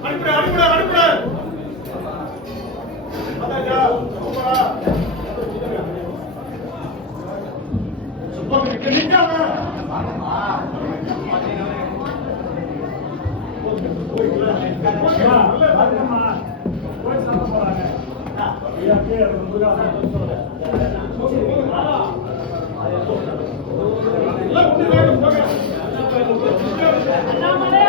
அனுப்புற அனுப்புற அனுப்புற அதாஜா சூப்பரா சுப்பா கிட்ட வாங்கம்மா வாங்கம்மா போய் சாப்பிட போறாங்க ஐயாக்கே முருகா எல்லாம் முன்னாடி போங்க